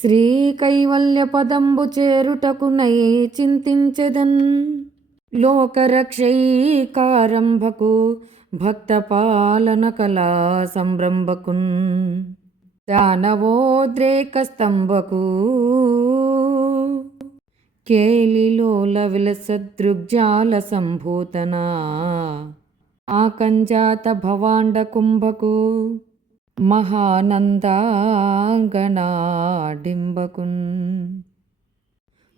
శ్రీకైవల్య పదంబు చేరుటకునై చింతించెదన్. లోకరక్షైకారంభకు భక్త పాలన కళా సంరంభకున్. దానవోద్రేక స్తంభకు కేలిలోల విలసదృగ్జాల సంభూతనా. ఆకంజాత భవాండ కుంభకు మహానందాంగనాడింబకున్.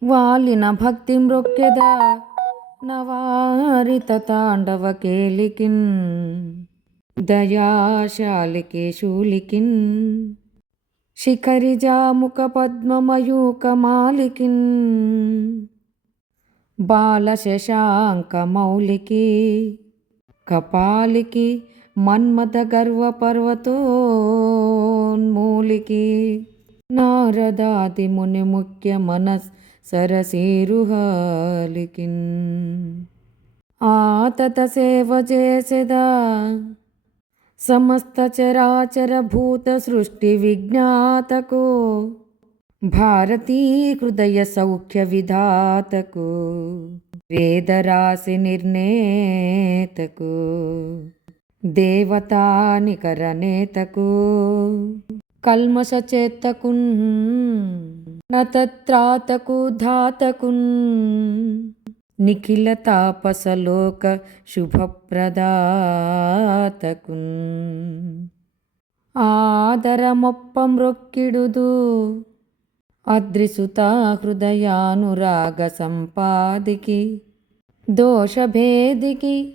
వాలిన భక్తి మ్రొక్కెద నవారిత తాండవ కేలికిన్. దయాశాలికి శూలికిన్ శిఖరిజాముఖ పద్మమయూక మాలికిన్. బాల శశాంక మౌలికి కపాలికి మన్మథ గర్వ పర్వతోన్మూలికి. నారదాది ముని ముఖ్య మనస్ సరసీరుహాలికిన్. ఆతత సేవ చేసెదా సమస్త చరాచర భూత సృష్టి విజ్ఞాతకు. భారతీ హృదయ సౌఖ్య విధాతకు. వేదరాశి నిర్ణేతకు. దేవతానికరనేతకు. కల్మషచేత్తకున్ నతత్రాతకు ధాతకున్. నిఖిల తాపసలోక శుభప్రదాతకున్. ఆదరమొప్ప మ్రొక్కిడుదు అద్రిసుత హృదయానురాగ సంపాదికి. దోషభేదికి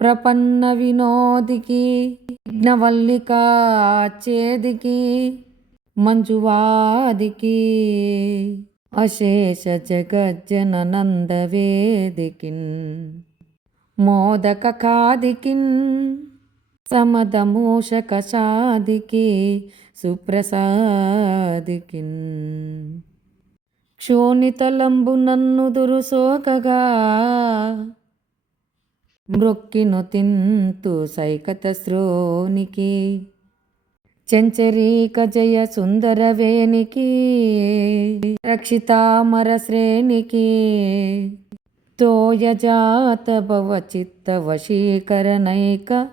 ప్రపన్న వినోదికి. విఘ్నవల్లికాచ్ఛేదికి మంజువాదికి. అశేష జగజ్జననందవేదికిన్. మోదకకాదికిన్ సమదమూషక సాదికి. సుప్రసాదికిన్ క్షోణితలంబు నన్నుదురు సోకగా. మ్రొక్కిను తింతు సైకత శ్రోనికి. చెంచరీక జయ సుందరవేనికి. రక్షితామర శ్రేణికి. తోయజాత భవ చిత్త వశీకరణైక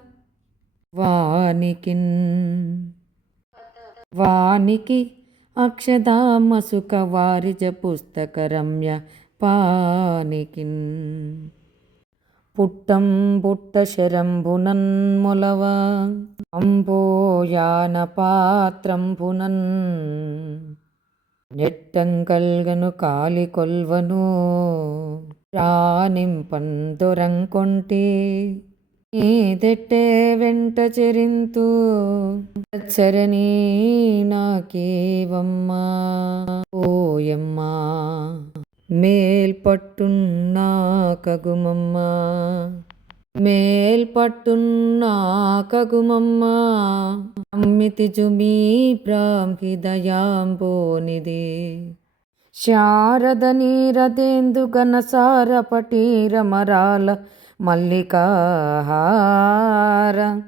వానికిన్. వానికి అక్షదామ సుఖ వారిజ పుస్తక రమ్య పానికిన్. పుట్టం బుట్ట శరంభునన్ మొలవ అంబోయాన పాత్రంభునన్. నెట్టంకల్గను కాలి కొల్వను రానింపన్ దొరంకొంటి. దెట్టే వెంట చెరింతు సరణీ నాకేవమ్మా ఓయమ్మా. మేల్పట్టున్నా కగుమమ్మా. మేల్పట్టున్నా కగుమమ్మా. అమ్మితి జుమీ బ్రాహ్మి దయాంబోనిది. శారద నీరదేందు ఘనసార పటీరమరాల మల్లికాహార.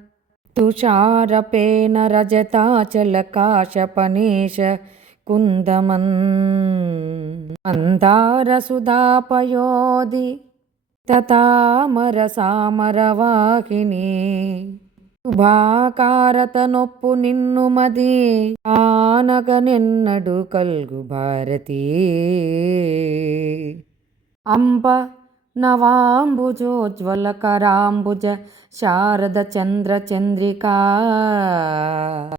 తుషారపేన రజతాచల కాశపనేశ కుందమన్. మందార సుధాపయోధి తతామర సామరవాహిని. శుభాకారత నొప్పు నిన్ను మది ఆనగనెన్నడు కల్గు భారతీ. అంబ నవాంబుజోజ్వల కరాంబుజ శారద చంద్ర చంద్రికా.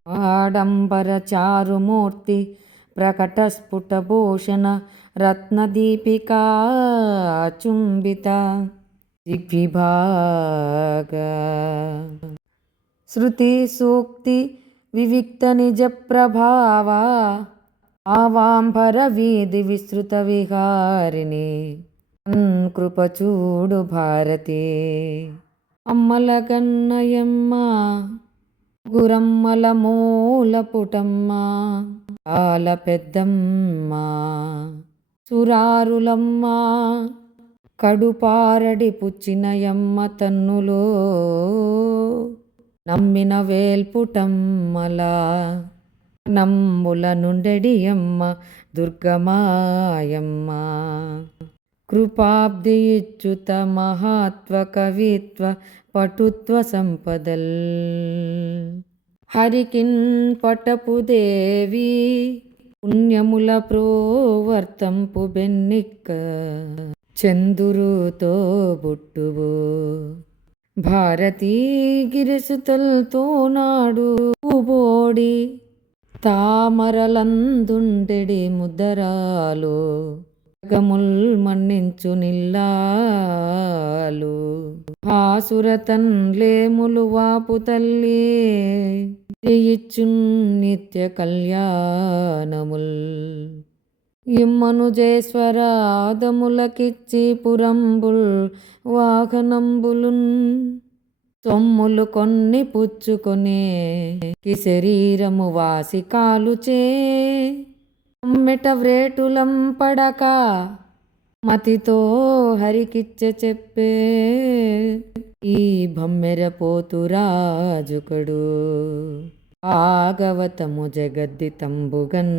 ఆడంబర చారుమూర్తి ప్రకట స్ఫుట భూషణ రత్నదీపికా. చుంబిత దిగ్విభాగ శృతి సూక్తి వివిక్త నిజ ప్రభావ. ఆవాంబర వీధి విస్తృత విహారిణి. కృపచూడు భారతి. అమ్మల గన్నయమ్మ గురమ్మల మూల పుటమ్మ. ఆల పెద్దమ్మ సురారులమ్మ. కడుపారడి పుచ్చినయమ్మ తన్నులో. నమ్మిన వేల్పుటమ్మల నమ్ముల నుండెడియమ్మ దుర్గమాయమ్మ. కృపాబ్ది ఇచ్చుత మహాత్వ కవిత్వ పటుత్వ సంపదల్. హరికిన్ పటపు దేవి పుణ్యముల ప్రోవర్తంపు బెన్నిక్క. చందురుతో బుట్టువు భారతీ గిరిసుతల్తో నాడు బోడి. తామరలందుండెడి ముద్దరాలు గముల్ మన్నించు నిల్లాలు. ఆసురతన్ లేములు వాపు తల్లి ఇచ్చున్ నిత్య కళ్యాణముల్. ఇమ్మనుజేశ్వరాదములకిచ్చి పురంబుల్ వాహనంబులున్. సొమ్ములు కొన్ని పుచ్చుకొనే శరీరము వాసి కాలుచే. అమ్మెట వ్రేటులం పడక మతితో హరికిచ్చ చెప్పే. ఈ భమ్మెర పోతురాజుకడు భాగవతము జగద్దితంబుగన్.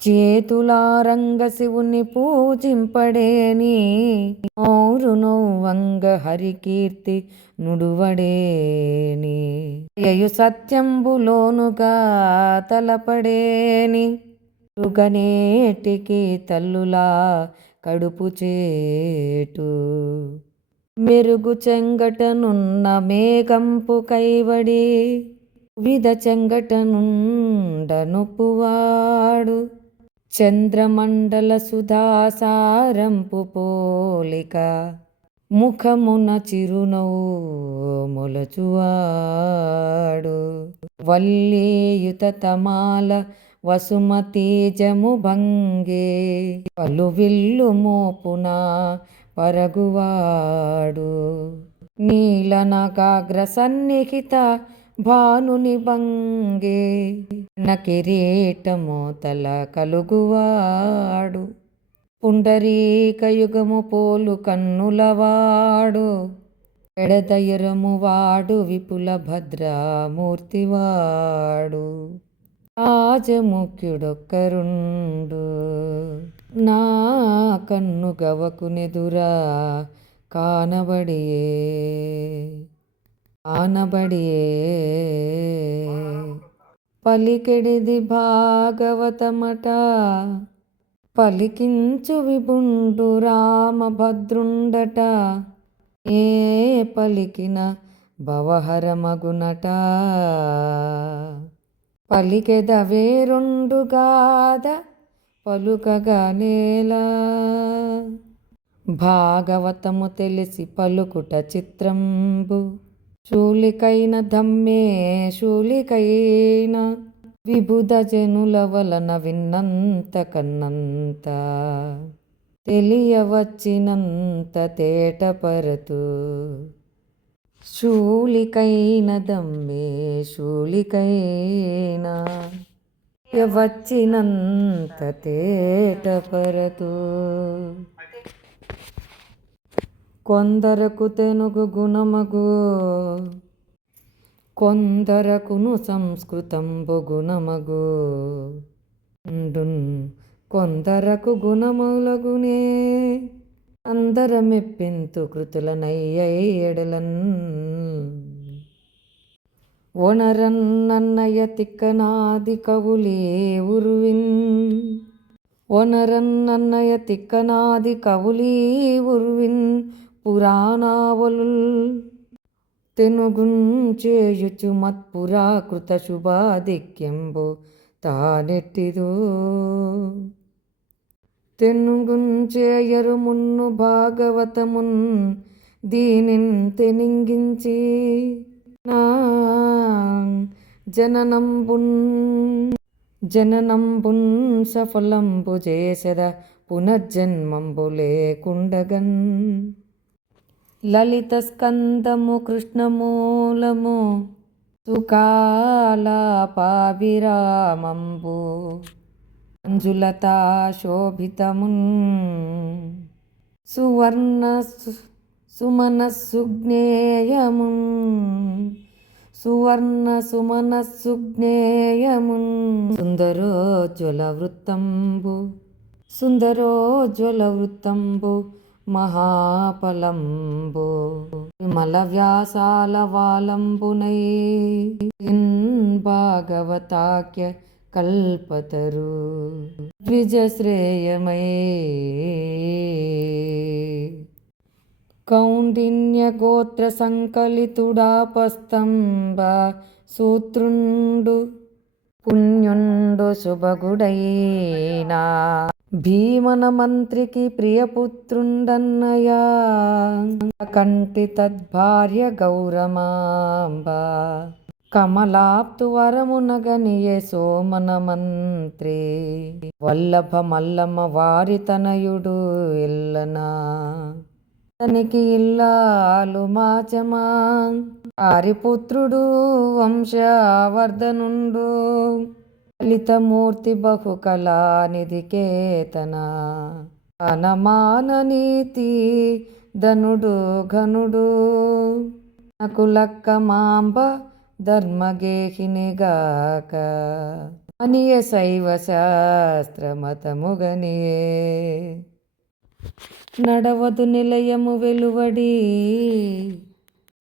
చేతులారంగ శివుని పూజింపడేని ఔరు నౌవంగ హరికీర్తి నుడువడేని. యయు సత్యంబులోనుగా తలపడేని రుగనేటికి తల్లులా కడుపు చేటు. మెరుగు చెంగటనున్న మేఘంపు కైవడి విధ చెంగటనుండనుపువాడు. చంద్రమండల సుధాసారంపు పోలిక ముఖమున చిరునవ్వు మొలచువాడు. వల్లీయుత తమాల వసుమతీజము భంగే పలు విల్లు మోపున పరగువాడు. నీలనగాగ్ర సన్నిహిత భానుని భంగే నకిరీటము తల కలుగువాడు. పుండరీకయుగము పోలు కన్నులవాడు. ఎడదయరము వాడు విపుల భద్రామూర్తివాడు. ఆజముఖ్యుడొక్కరుండు నా కన్ను గవకునెదురా కానబడియే. పలికెడిది భాగవతమట పలికించు విభుండు రామభద్రుండట. ఏ పలికిన భవహరమగునట. పలికెదవే రెండు గాథ పలుకగా నేలా. భాగవతము తెలిసి పలుకుట చిత్రంబు. శూలికైన ధమ్మే శూలికైన విబుధ జనుల వలన విన్నంత కన్నంత. తెలియవచ్చినంత తేటపరతు. శూలికైన దమ్మే శూలికైన వచ్చినంత తేటపరతు. కొందరకు తెనుగు గుణమగు కొందరకును సంస్కృతంబు గుణమగు. కొందరకు గుణములగునే అందర మెప్పింతు కృతుల నయ్యడలన్. ఒనరన్నయ్య తిక్కనాది కవులే ఉరువిన్. ఒనరన్నయ్య తిక్కనాది కవులీ ఉరువిన్. పురాణావలుల్ తెనుగున్ చేయుచు మత్పురాకృత శుభాధిక్యంబు తానెట్టిదో. తెనుగున్ చేయరు మున్ను భాగవతమున్ దీనిన్ తెనింగించి. నా జననంబున్ సఫలంబు చేసెద పునర్జన్మంబు లేకుండగన్. లలిత స్కందము కృష్ణమూలము సుకాలాపాభిరామంబు. మంజులతా శోభితమున్ సువర్ణ సుమనస్సుజ్ఞేయమున్. సువర్ణ సుమనస్సుజ్ఞేయమున్ సుందరోజ్వల వృత్తంబు మహాఫలంబు విమల వ్యాసాల వాలంబునై భాగవతాఖ్య కల్పతరు ద్విజశ్రేయమై కౌండిన్య గోత్ర సంకలితుడాపస్తంభ సూత్రుండు పుణ్యుండు శుభగుడైనా భీమన మంత్రికి ప్రియపుత్రుండన్నయా కంటి తద్భార్య గౌరమాంబ కమలాప్తు వరమునగనియే సోమన మంత్రి వల్లభ మల్లమ్మ వారి తనయుడు ఎల్లనా తనికి ఇల్లాలు మాచమా ఆరిపుత్రుడు వంశవర్ధనుండు లలితమూర్తి బహుకళానిధికేతన అనమాన నీతి ధనుడు ఘనుడు నకులక్క మాంబ ధర్మగేహినిగాక అనియ శైవ శాస్త్రమతముగనియే నడవదు నిలయము వెలువడి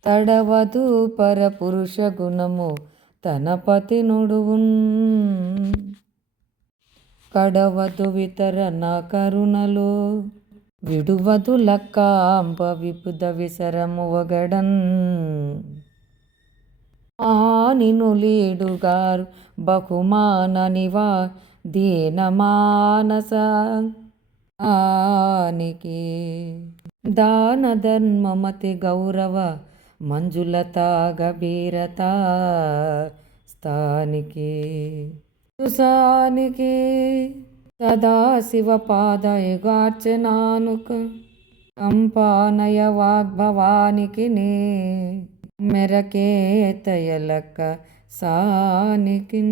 తడవదు పరపురుష గుణము తన పతి నుడువున్ కడవదు వితరణ కరుణలో విడువదు లక్కాంబ విపుద విసరము వగడన్ ఆనినులీడుగారు బహుమాన నివా దీన మానస ఆనికి దాన ధర్మమతి గౌరవ మంజులత గభీరత స్థానికి సుసానికి సదాశివ పాదయుగార్చనానుక కంపానయ వాగ్భవానికి నే మెరకేతయలక సానికి